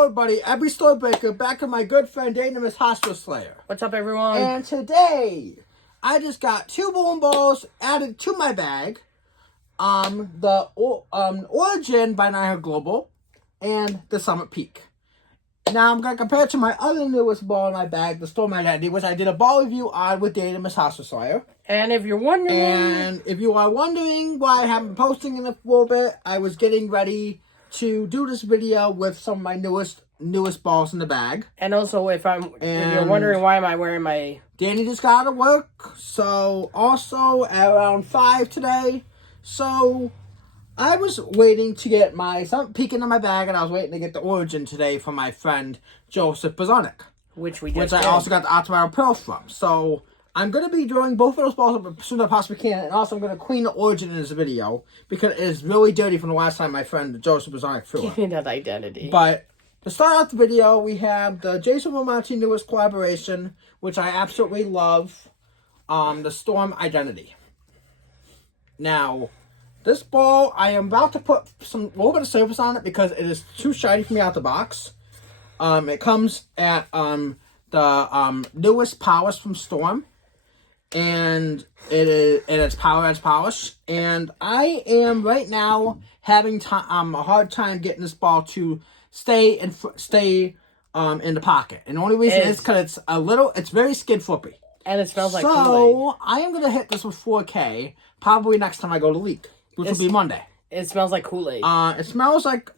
Hello, everybody. Every Store Breaker back with my good friend Dana, Miss Hashira Slayer. What's up, everyone? And today, I just got 2 bowling balls added to my bag. The Origin by Niagara Global and the Summit Peak. Now, I'm going to compare it to my other newest ball in my bag, the Storm Identity, which I did a ball review on with Dana, Miss Hashira Slayer. And if you're wondering... And if you are wondering why I haven't been posting in a little bit, I was getting ready to do this video with some of my newest balls in the bag. And also, if you're wondering why am I wearing my... Danny just got out of work, so also at around 5 today. So I was waiting to get my something peeking in my bag, and I was waiting to get the Origin today from my friend Joseph Bazonic. Which I also got the Optimal Pearl from. So I'm going to be doing both of those balls as soon as I possibly can, and also I'm going to clean the Origin in this video, because it is really dirty from the last time my friend Joseph Bazonic threw it. Keeping that identity. But to start off the video, we have the Jason Momotti newest collaboration, which I absolutely love, the Storm Identity. Now, this ball, I am about to put a little bit of surface on it because it is too shiny for me out the box. It comes at the newest polish from Storm, and it's polish. And I am right now having a hard time getting this ball to stay in the pocket. And the only reason is because it's very skid flippy. And it smells like Kool-Aid. So I am gonna hit this with 4K probably next time I go to Leak, which will be Monday. It smells like Kool-Aid. It smells like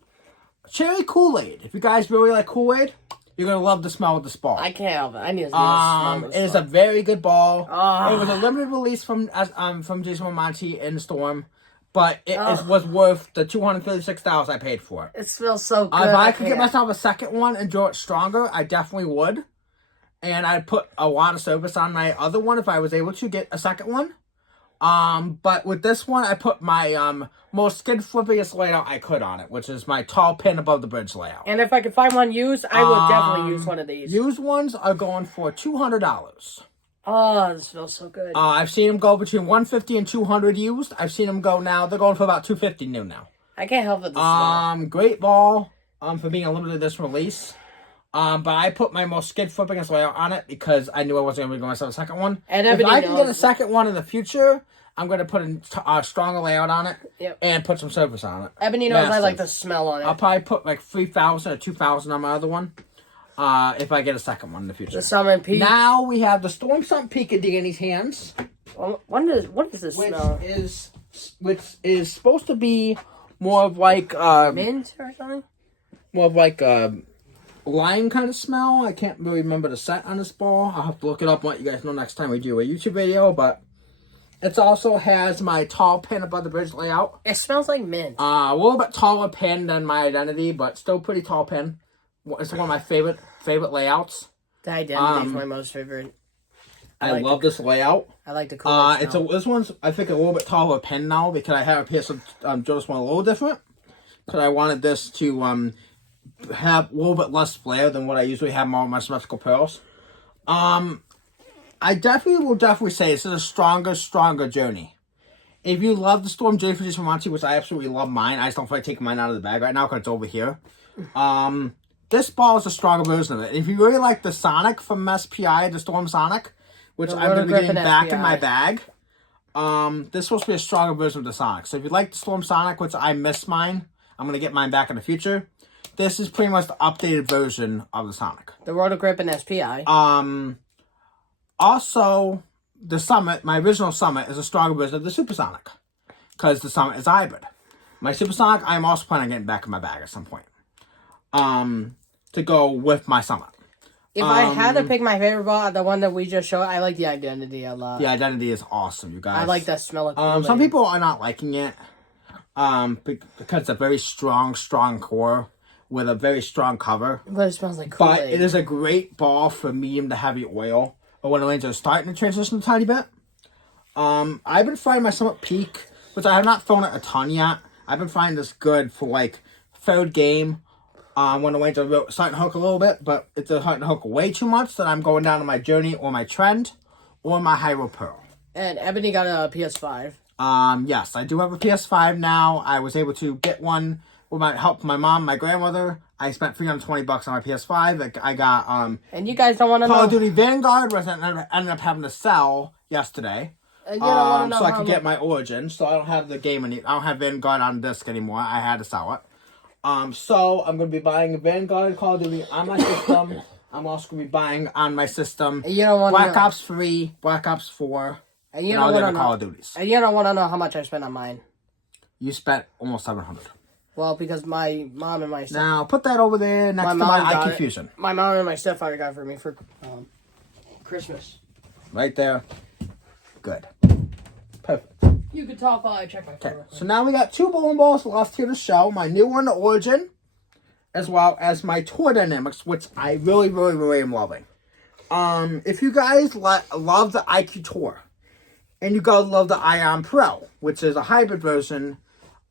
cherry Kool-Aid. If you guys really like Kool-Aid, you're gonna love the smell of this ball. I can't help it. I need to smell this. It is a very good ball. It was a limited release from Jason Momotti in Storm, but it was worth the $256 I paid for it. It smells so good. If I could get myself a second one and draw it stronger, I definitely would. And I'd put a lot of service on my other one if I was able to get a second one. But with this one, I put my most skid flippiest layout I could on it, which is my tall pin above the bridge layout. And if I could find one used, I would definitely use one of these. Used ones are going for $200. Oh, this smells so good. I've seen them go between $150 and $200 used. I've seen them go now. They're going for about $250 new now. I can't help it. Smell. Great ball. For being a limited edition release. But I put my most skid flippingest layout on it because I knew I wasn't going to be going to a second one. And if I can get a second one in the future, I'm going to put a stronger layout on it and put some surface on it. Ebony knows I like the smell on it. I'll probably put like 3,000 or 2,000 on my other one if I get a second one in the future. The Summit Peak. Now we have the Storm Summit Peak in Danny's hands. What is this smell? Which is supposed to be more of like... mint or something? More of like lime kind of smell. I can't really remember the scent on this ball. I'll have to look it up and let you guys know next time we do a YouTube video, but it also has my tall pin above the bridge layout. It smells like mint. A little bit taller pin than my Identity, but still pretty tall pin. It's one of my favorite layouts. The Identity is my most favorite. I love this layout. I like the cool this one's, I think, a little bit taller pin now because I have a piece of just one a little different. Because I wanted this to have a little bit less flare than what I usually have on my symmetrical pearls. I will definitely say this is a stronger journey. If you love the Storm J for Jason Momotti, which I absolutely love mine, I just don't feel like taking mine out of the bag right now because it's over here. This ball is a stronger version of it. If you really like the Sonic from SPI, the Storm Sonic, which I'm going to be getting back in my bag, this is supposed to be a stronger version of the Sonic. So if you like the Storm Sonic, which I miss mine, I'm going to get mine back in the future. This is pretty much the updated version of the Sonic. The Roto Grip and SPI. Also, the Summit, my original Summit, is a stronger version of the Supersonic. Because the Summit is a hybrid. My Supersonic, I am also planning on getting back in my bag at some point. To go with my Summit. If I had to pick my favorite ball, the one that we just showed, I like the Identity a lot. The Identity is awesome, you guys. I like that smell of Kool-Aid. Some people are not liking it. Because it's a very strong core with a very strong cover. But it smells like Kool-Aid. But it is a great ball for medium to heavy oil, or when the lanes are starting to transition a tiny bit. I've been finding my Summit Peak, which I have not thrown it a ton yet. I've been finding this good for like third game, when the lanes are starting to hook a little bit, but it's starting to hook way too much that I'm going down on my Journey or my Trend or my Hyrule Pearl. And Ebony got a PS5. Yes, I do have a PS5 now. I was able to get one with my help from my mom, my grandmother. I spent $320 on my PS5. I got And you guys don't want to know. Call of Duty Vanguard, which I ended up having to sell yesterday. And you don't want to know so I could get my Origin. So I don't have the game I don't have Vanguard on disc anymore. I had to sell it. So I'm going to be buying Vanguard Call of Duty on my system. I'm also going to be buying on my system And you don't want Black Ops 3, Black Ops 4, and you all don't the want other to Call of Duties. And you don't want to know how much I spent on mine. You spent almost $700. Well, because my mom and my stepfather... Now, put that over there next to my eye confusion. My mom and my stepfather got it for me for Christmas. Right there. Good. Perfect. You can talk while I check my phone. Okay, so now we got 2 bowling balls left here to show. My new one, the Origin, as well as my Tour Dynamics, which I really, really, really am loving. If you guys love the IQ Tour, and you guys love the Ion Pro, which is a hybrid version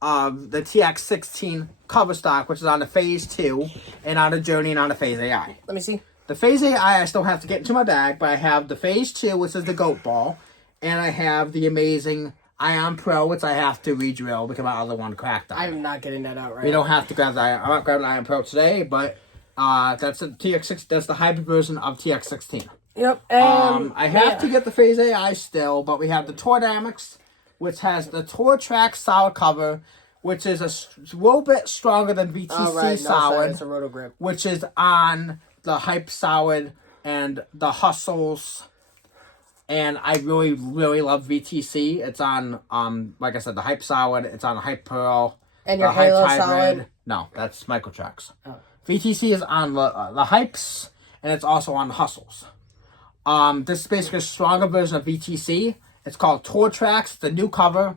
of the TX16 cover stock, which is on the Phase 2, and on the Journey, and on the Phase AI. Let me see. The Phase AI I still have to get into my bag, but I have the Phase 2, which is the GOAT ball, and I have the amazing Ion Pro, which I have to re-drill because my other one cracked out. I'm not getting that out right We don't have to grab the Ion. I'm not grabbing the Ion Pro today, but that's the TX6. That's the hybrid version of TX16. Yep. I have to get the Phase AI still, but we have the Tour Dynamics, which has the Tour Track solid cover, which is a little bit stronger than VTC solid, it's a roto grip, which is on the Hype solid and the Hustles. And I really, really love VTC. It's on, like I said, the Hype solid. It's on the Hype Pearl. And your Halo solid? No, that's Microtracks. Oh. VTC is on the Hypes, and it's also on the Hustles. This is basically a stronger version of VTC. It's called Tour Tracks, the new cover,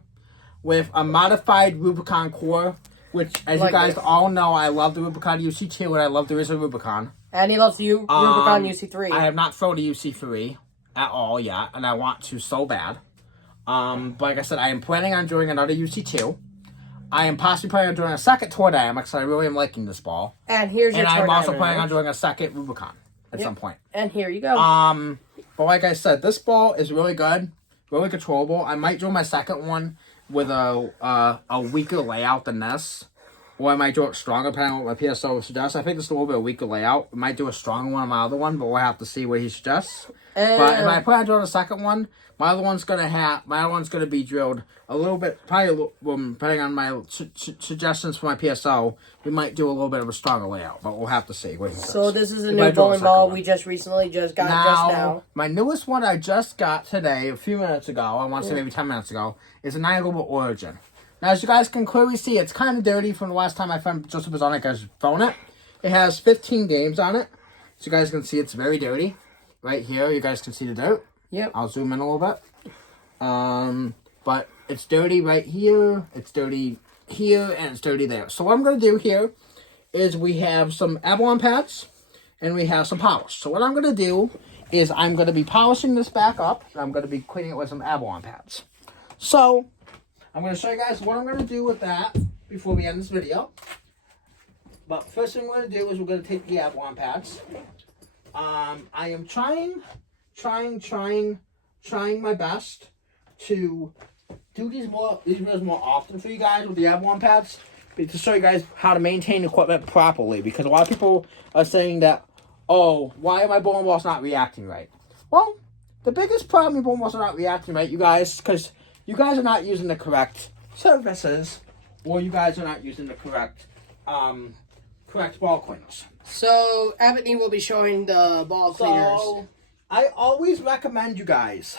with a modified Rubicon core, which, as you guys all know, I love the Rubicon UC2, and I love the original Rubicon. And he loves the Rubicon UC3. I have not thrown a UC3 at all yet, and I want to so bad. But like I said, I am planning on doing another UC2. I am possibly planning on doing a second Tour Dynamics, and I really am liking this ball. And here's your Tour And I'm also Dynamics. planning on doing a second Rubicon at some point. And here you go. But like I said, this ball is really good, really controllable. I might do my second one with a weaker layout than this. Or I might do it stronger, depending on what my PSO suggests. I think this is a little bit of a weaker layout. I might do a stronger one on my other one, but we'll have to see what he suggests. But if I plan on doing a second one, my other one's gonna be drilled a little bit, probably depending on my suggestions for my PSO. We might do a little bit of a stronger layout, but we'll have to see what he says. So this is a new bowling ball we just recently got just now. My newest one I just got today, a few minutes ago. I want to say maybe 10 minutes ago. Is a 9-global Origin. Now, as you guys can clearly see, it's kind of dirty from the last time my friend Joseph was on it. Guys, phone it. It has 15 games on it. So you guys can see it's very dirty. Right here, you guys can see the dirt. Yep. I'll zoom in a little bit. But it's dirty right here. It's dirty here, and it's dirty there. So what I'm going to do here is we have some Avalon pads, and we have some polish. So what I'm going to do is I'm going to be polishing this back up, and I'm going to be cleaning it with some Avalon pads. So I'm going to show you guys what I'm going to do with that before we end this video. But first thing we're going to do is we're going to take the Avalon pads. I am trying my best to do these videos more often for you guys with the Avalon pads, to show you guys how to maintain equipment properly. Because a lot of people are saying that, oh, why are my bowling balls not reacting right? Well, the biggest problem your bowling balls are not reacting right, you guys, because you guys are not using the correct surfaces, or you guys are not using the correct ball cleaners. So, Ebony will be showing the ball cleaners. So, I always recommend you guys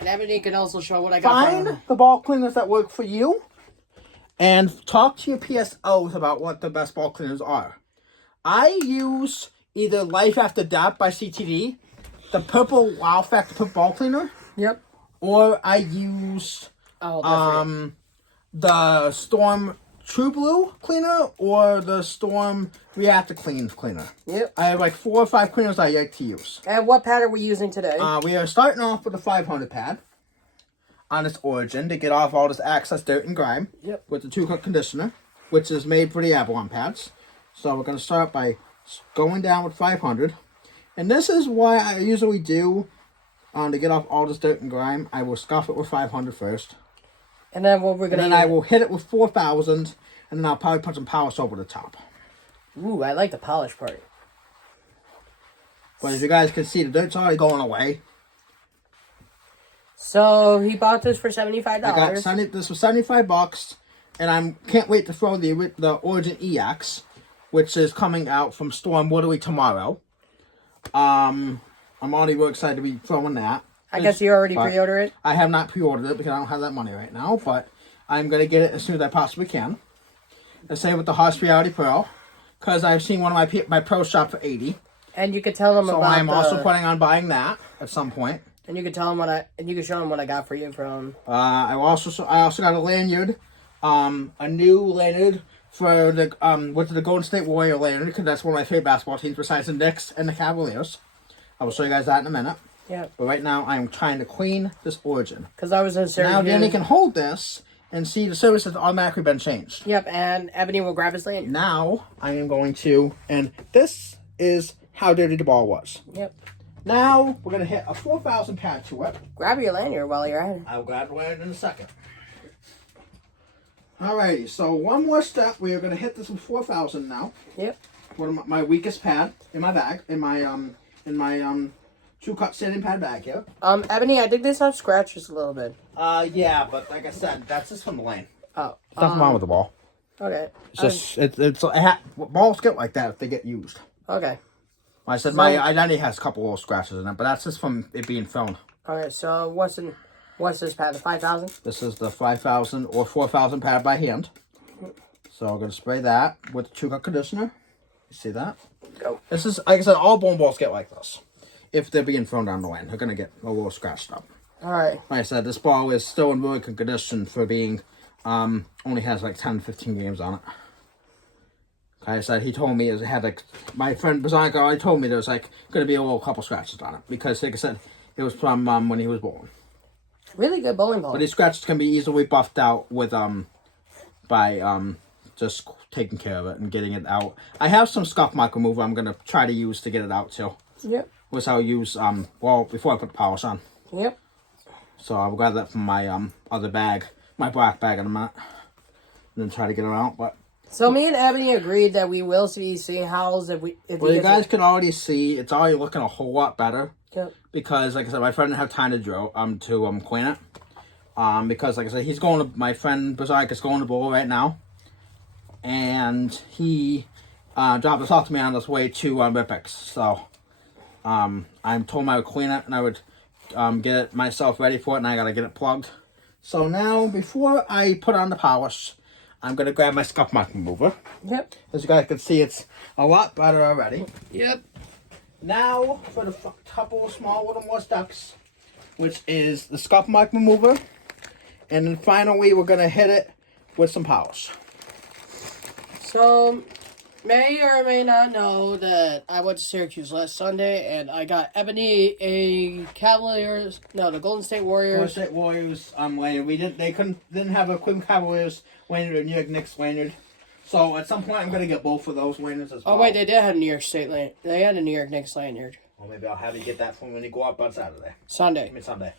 And Ebony can also show what I got. find the ball cleaners that work for you, and talk to your PSOs about what the best ball cleaners are. I use either Life After Death by CTD, the Purple Wow Factor Purple Ball Cleaner. Yep. Or I use the Storm True Blue cleaner or the Storm Reactor Clean cleaner. Yep. I have like 4 or 5 cleaners I like to use. And what pad are we using today? We are starting off with the 500 pad on this Origin to get off all this excess dirt and grime. Yep. With the 2-coat conditioner, which is made for the Avalon pads. So we're going to start by going down with 500. And this is why I usually do, to get off all this dirt and grime, I will scuff it with 500 first. And then what we're going to I will hit it with 4,000, and then I'll probably put some polish over the top. Ooh, I like the polish part. But as you guys can see, the dirt's already going away. So he bought this for $75. I got this for $75, and I can't wait to throw the Origin EX, which is coming out from Storm literally tomorrow. I'm already really excited to be throwing that. I guess you already pre-ordered it? I have not pre-ordered it because I don't have that money right now, but I'm going to get it as soon as I possibly can. The same with the Hospitality Pro, because I've seen one of my Pro shop for $80. And you could tell them about. So I'm also planning on buying that at some point. And you could tell them you could show them what I got for you from. I also got a lanyard, a new lanyard for the the Golden State Warrior lanyard, because that's one of my favorite basketball teams besides the Knicks and the Cavaliers. I will show you guys that in a minute. Yeah. But right now I am trying to clean this Origin. Because I was in Syracuse. Now Danny can hold this and see the service has automatically been changed. Yep, and Ebony will grab his lanyard. Now I am going to, and this is how dirty the ball was. Yep. Now we're going to hit a 4,000 pad to it. Grab your lanyard while you're at it. I'll grab the lanyard in a second. Alrighty, so one more step. We are going to hit this with 4,000 now. Yep. One of my weakest pad in my bag, in my True Cut standing pad bag here. Ebony, I think this has scratches a little bit. Yeah, but like I said, that's just from the lane. Oh. There's nothing wrong with the ball. Okay. It's just balls get like that if they get used. Okay. I said my identity has a couple little scratches in it, but that's just from it being thrown. Alright, so what's this pad? The 5,000? This is the 5,000 or 4,000 pad by hand. So I'm going to spray that with the True Cut conditioner. You see that? Go. This is, like I said, all bowling balls get like this. If they're being thrown down the lane, they're going to get a little scratched up. Alright. Like I said, this ball is still in really good condition for being, only has like 10, 15 games on it. Like I said, he told me it had like, my friend Bazanka already told me there was like going to be a little couple scratches on it. Because like I said, it was from when he was bowling. Really good bowling ball. But these scratches can be easily buffed out with, by just taking care of it and getting it out. I have some scuff mark remover I'm going to try to use to get it out too. Yep. Which I'll use, before I put the polish on. Yep. So I'll grab that from my other bag, my black bag in a minute. And then try to get it out, but... So me and Ebony agreed that we will be seeing howls if you guys can already see, it's already looking a whole lot better. Yep. Because, like I said, my friend didn't have time to clean it. Because, like I said, my friend Bazark is going to bowl right now. And he dropped this off to me on his way to Ripix. So, I told him I would clean it and I would get it myself ready for it, and I gotta get it plugged. So now, before I put on the polish, I'm gonna grab my scuff mark remover. Yep. As you guys can see, it's a lot better already. Yep. Now for the couple small little more steps, which is the scuff mark remover, and then finally we're gonna hit it with some polish. So, may or may not know that I went to Syracuse last Sunday and I got Ebony the Golden State Warriors. Golden State Warriors lanyard. They didn't have a Cleveland Cavaliers lanyard or New York Knicks lanyard. So at some point I'm gonna get both of those lanyards as well. Oh wait, they did have a New York State lanyard. They had a New York Knicks lanyard. Well, maybe I'll have you get that from when you go up on Saturday. Sunday. Sunday.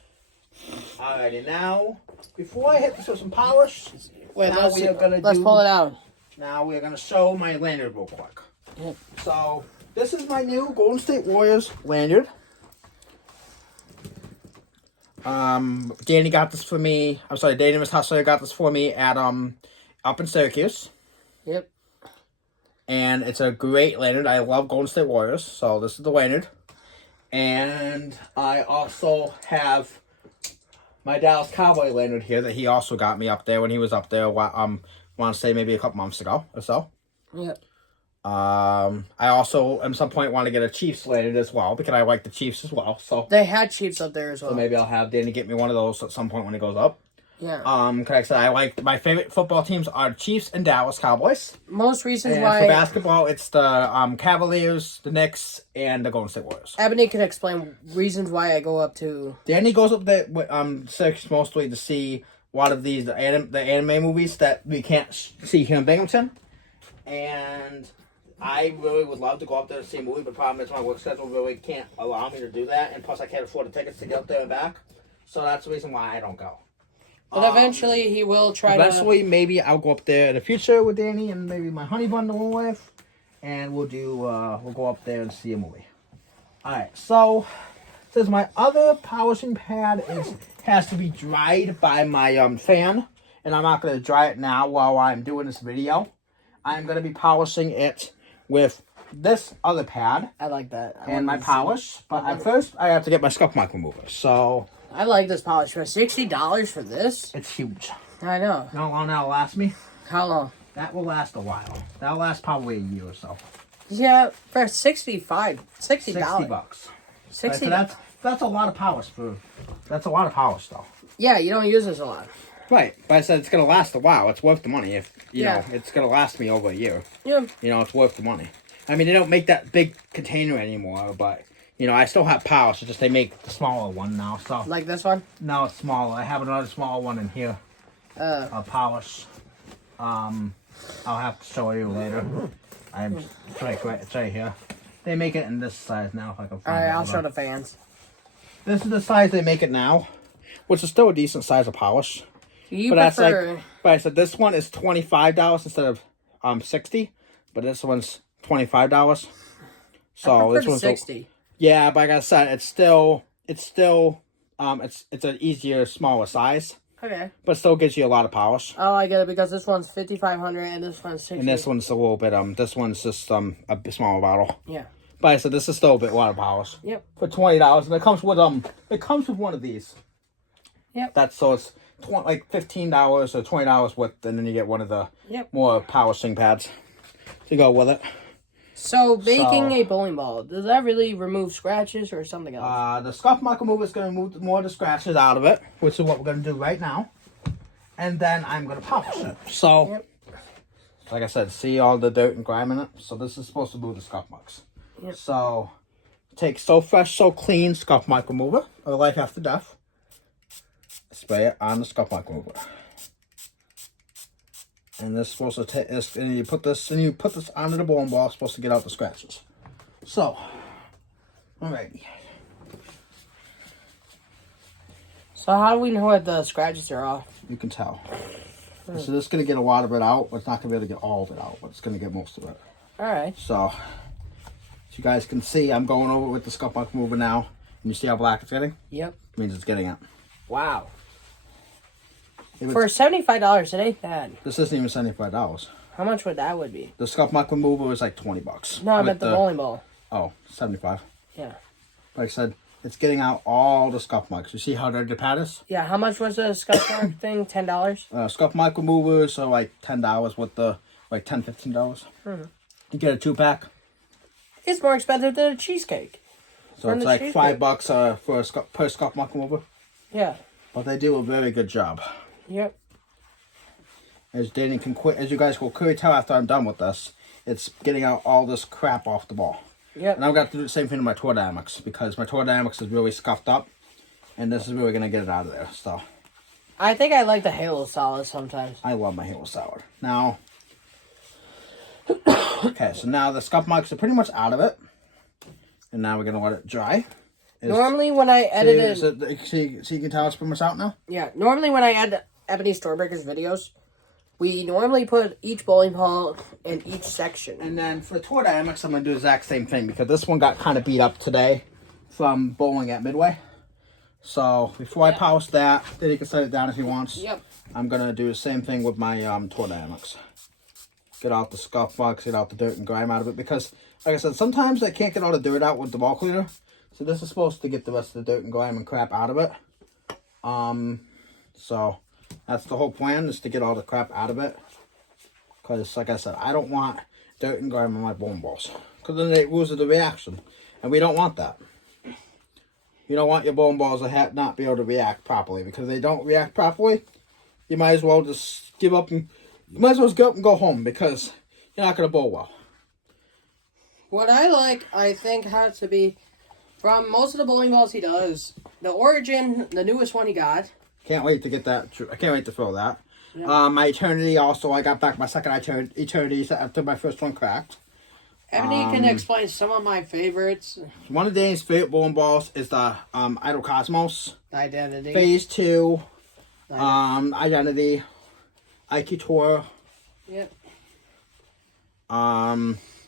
Alrighty, now before I hit this with some polish, wait, let's pull it out. Now we're going to show my lanyard real quick. Yep. So, this is my new Golden State Warriors lanyard. Danny got this for me. I'm sorry, Danny Miss Hustler got this for me at up in Syracuse. Yep. And it's a great lanyard. I love Golden State Warriors, so this is the lanyard. And I also have my Dallas Cowboy lanyard here that he also got me up there when he was up there. Want to say maybe a couple months ago or so. Yep. I also at some point want to get a Chiefs lanyard as well because I like the Chiefs as well. So they had Chiefs up there as well. So maybe I'll have Danny get me one of those at some point when it goes up. Yeah. Like I said, I like my favorite football teams are Chiefs and Dallas Cowboys. Most reasons and why for basketball, it's the Cavaliers, the Knicks, and the Golden State Warriors. Ebony can explain reasons why I go up to. Danny goes up there Syracuse mostly to see a lot of the anime movies that we can't see here in Binghamton, and I really would love to go up there to see a movie, but the problem is my work schedule really can't allow me to do that, and plus I can't afford the tickets to get up there and back, so that's the reason why I don't go. But eventually he will try Eventually, maybe I'll go up there in the future with Danny and maybe my honey bun to wife, and we'll go up there and see a movie. All right, so since my other polishing pad has to be dried by my fan, and I'm not going to dry it now while I'm doing this video, I'm going to be polishing it with this other pad. I like that. And my polish, but at first I have to get my scuff mark remover. So I like this polish for $60 for this. it's huge. I know. You know how long that'll last me? How long? That will last a while. That'll last probably a year or so. Yeah, for $60. $60. $60. So that's a lot of polish that's a lot of polish though. Yeah, you don't use this a lot. Right, but I said it's gonna last a while. It's worth the money if you Yeah. know it's gonna last me over a year. Yeah. You know, it's worth the money. I mean, they don't make that big container anymore, but you know, I still have polish. It's just they make the smaller one now. So Like this one? no, it's smaller. I have another smaller one in here. Polish. I'll have to show you later. It's right here. They make it in this size now. If I can find Alright, it. I'll Hold show on. the fans. This is the size they make it now, which is still a decent size of polish. You But that's prefer... like, but I said this one is $25 instead of $60, but this one's $25. So this one's 60. yeah, but like I said, it's still it's an easier, smaller size, Okay. but still gives you a lot of polish. Oh, I get it because this one's 5,500 and this one's 60. And this one's a little bit this one's just a bit smaller bottle. Yeah. But I said this is still a lot of polish. Yep. For $20, and it comes with one of these. Yep. That's so it's like $15 or $20 worth, and then you get one of the Yep. more polishing pads to go with it. So, baking a bowling ball, does that really remove scratches or something else? The scuff mark remover is going to remove more of the scratches out of it, which is what we're going to do right now. And then I'm going to polish it. So, Yep. like I said, see all the dirt and grime in it? So this is supposed to remove the scuff marks. Yep. So, take So Fresh, So Clean scuff mark remover, or Life After Death. Spray it on the scuff mark remover. And this is supposed to take this, and you put this onto the bowling ball. It's supposed to get out the scratches. So, alrighty. So how do we know if the scratches are off? You can tell. So this is going to get a lot of it out, but it's not going to be able to get all of it out, but it's going to get most of it. Alright. So, as you guys can see, I'm going over with the scuff mark remover now. And you see how black it's getting? Yep. It means it's getting it. Wow. Was, For $75, it ain't bad. this isn't even $75. How much would that would be? The scuff mark remover is like $20. No, I With meant the bowling ball. Oh, $75. Yeah. Like I said, it's getting out all the scuff marks. You see how dirty the pad is? Yeah, how much was the scuff mark thing? $10? Scuff mark removers are like $10 with the, like $10, $15. You get a 2-pack. It's more expensive than a cheesecake. So From it's the like cheesecake. $5 for per scuff mark remover. Yeah. But they do a very good job. Yep. As Danny can quit, as you guys will clearly tell after I'm done with this, it's getting out all this crap off the ball. Yep. And I've got to do the same thing to my tour dynamics because my tour dynamics is really scuffed up, and this is really gonna get it out of there. So I think I like the Halo solid sometimes. I love my Halo Sour. Now, okay, so now the scuff marks are pretty much out of it, and now we're gonna let it dry. Normally when I edit it... So you can tell it's pretty much out now? Yeah, normally when I add Ebony Stormbreaker's videos, we normally put each bowling ball in each section. And then for the tour dynamics, I'm going to do the exact same thing because this one got kind of beat up today from bowling at Midway. So before I polish that, then he can set it down if he wants. Yep. I'm going to do the same thing with my tour dynamics. Get out the scuff marks, get out the dirt and grime out of it because, like I said, sometimes I can't get all the dirt out with the ball cleaner. So this is supposed to get the rest of the dirt and grime and crap out of it. So that's the whole plan, is to get all the crap out of it. Because, like I said, I don't want dirt and grime on my bowling balls. Because then it loses the reaction. And we don't want that. You don't want your bowling balls to not be able to react properly. Because if they don't react properly, you might as well just give up and... You might as well just get up and go home. Because you're not going to bowl well. What I like, I think, has to be... From most of the bowling balls he does, the Origin, the newest one he got. Can't wait to get that. I can't wait to throw that. Yeah. My Eternity also, I got back my second Eternity after my first one cracked. Ebony can explain some of my favorites. One of Danny's favorite bowling balls is the Idol Cosmos. Identity. Phase 2. Identity. IQ Tour. Yep.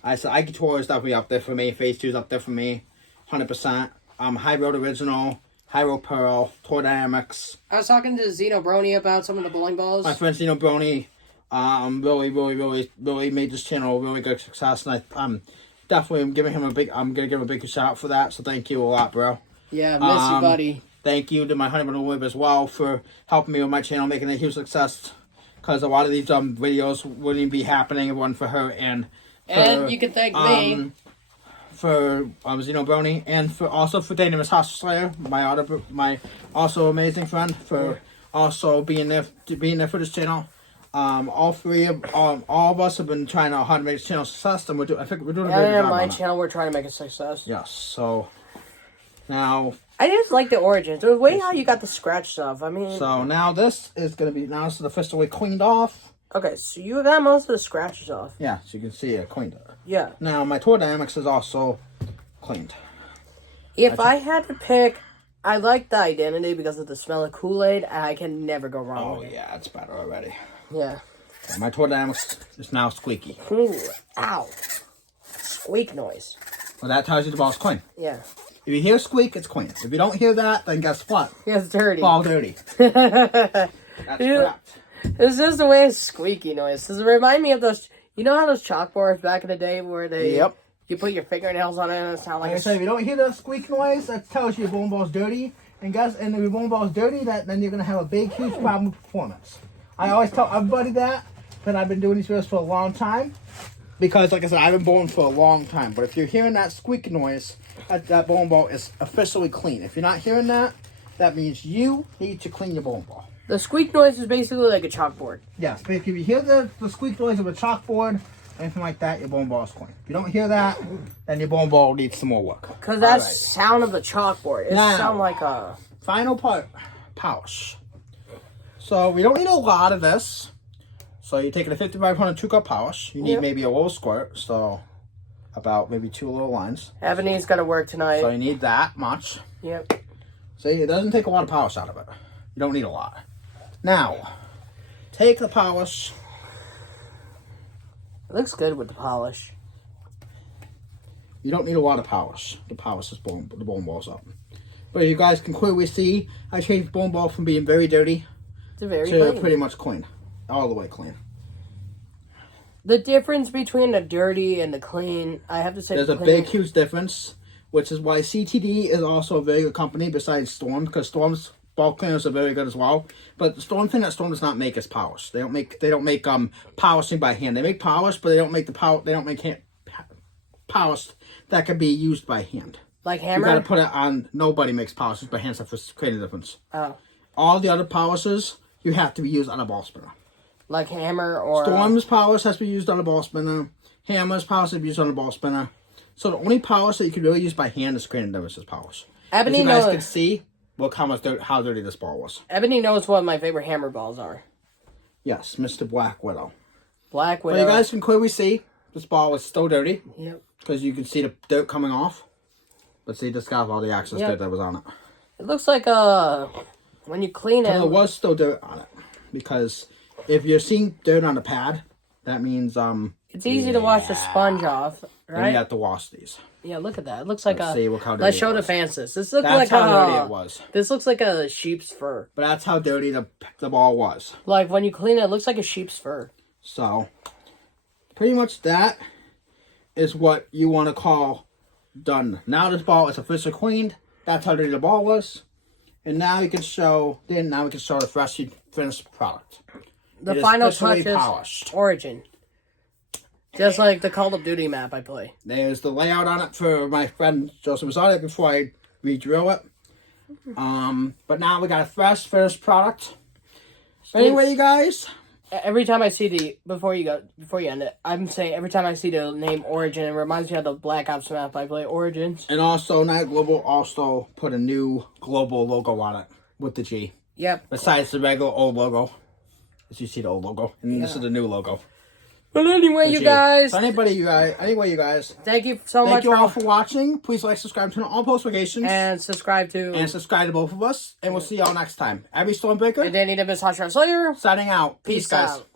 I said Ike Tour is definitely up there for me. Phase 2 is up there for me, 100%. High Road Original, High Road Pearl, Tour Dynamics. I was talking to Zeno Brony about some of the bowling balls. My friend Zeno Brony, really made this channel a really good success, and I'm definitely giving him I'm gonna give him a big shout out for that. So thank you a lot, bro. Yeah, miss you, buddy. Thank you to my honeymoon Olivia as well for helping me with my channel, making it a huge success. Because a lot of these videos wouldn't be happening if it wasn't for her and you can thank me for Zeno Brony, and also for dating Miss Hostile Slayer, my also amazing friend, for also being there for this channel. All of us have been trying to make this channel a success, and I think we're doing a good job. My channel, we're trying to make a success. Yes. So now I just like the origins. The way how you got the scratch stuff. I mean. So now this is officially cleaned off. Okay, so you got most of the scratches off. Yeah, so you can see it cleaned up. Yeah. Now my Tour Dynamics is also cleaned. If I had to pick, I like the Identity because of the smell of Kool-Aid. I can never go wrong with it. Oh yeah, it's better already. Yeah. Okay, my Tour Dynamics is now squeaky. Ooh, ow. Squeak noise. Well, that tells you the ball's clean. Yeah. If you hear squeak, it's clean. If you don't hear that, then guess what? Yeah, it's dirty. Ball dirty. That's correct. It's just the way it's squeaky noise. Does it remind me of those? You know how those chalkboards back in the day where they you put your fingernails on it and it sounds like I said, if you don't hear the squeak noise, that tells you your bowling ball's dirty. And if your bowling ball's dirty, then you're gonna have a big, huge problem with performance. I always tell everybody that I've been doing these videos for a long time. Because, like I said, I've been bowling for a long time. But if you're hearing that squeak noise, that bowling ball is officially clean. If you're not hearing that, that means you need to clean your bowling ball. The squeak noise is basically like a chalkboard. Yes, but if you hear the squeak noise of a chalkboard, anything like that, your bowling ball is clean. If you don't hear that, then your bowling ball needs some more work. Because that sound of the chalkboard, it sounds like a... Final part, polish. So we don't need a lot of this. So you're taking a 5500 2-cup polish. You need maybe a little squirt, so about maybe 2 little lines. Ebony's got to work tonight. So you need that much. Yep. See, it doesn't take a lot of polish out of it. You don't need a lot. Now, take the polish. It looks good with the polish. You don't need a lot of polish. The polish is the bowling balls up. But you guys can clearly see, I changed the bowling ball from being very dirty to very to clean. Pretty much clean. All the way clean. The difference between the dirty and the clean, I have to say... There's a big, huge difference, which is why CTD is also a very good company besides Storm, because Storm's ball cleaners are very good as well. But the Storm thing that Storm does not make is polish. They don't make polishing by hand. They make polish, but they don't make polish that can be used by hand. Like hammer? You gotta put it on. Nobody makes polishes by hand except for creating a difference. Oh. All the other polishes you have to be used on a ball spinner. Like hammer or... Storm's polish has to be used on a ball spinner. Hammer's polish has to be used on a ball spinner. So the only polish that you can really use by hand is creating a difference polish. Ebony As you guys can see, look how dirty this ball was. Ebony knows what my favorite hammer balls are. Yes, Mr. Black Widow. Black Widow. But you guys can clearly see this ball is still dirty. Yep. Because you can see the dirt coming off. But see, this got all the excess dirt that was on it. It looks like when you clean it... There was still dirt on it. Because if you're seeing dirt on the pad, that means... It's easy to wash the sponge off, right? And you have to wash these. Yeah, look at that. It looks like Let's show the fans this. This looks That's like how dirty it was. This looks like a sheep's fur. But that's how dirty the ball was. Like, when you clean it, it looks like a sheep's fur. So, pretty much that is what you want to call done. Now this ball is officially cleaned. That's how dirty the ball was. And now we can show the freshly finished product. The final touch is polished. Origin. Just like the Call of Duty map I play. There's the layout on it for my friend Joseph Mazzotti before I re-drill it. But now we got a fresh finished product. But anyway, you guys. Every time I see before you end it, I'm saying every time I see the name Origin, it reminds me of the Black Ops map I play, Origins. And also, Night Global also put a new global logo on it with the G. Yep. Besides the regular old logo. As you see the old logo. And this is the new logo. But anyway, you guys. So anyway, you guys. Thank you so much. Thank you all for watching. Please like, subscribe, turn on all post notifications. And subscribe to both of us. And we'll see y'all next time. Abby Stormbreaker. And Danny the Miss Hashira Slayer. Signing out. Peace guys. Out.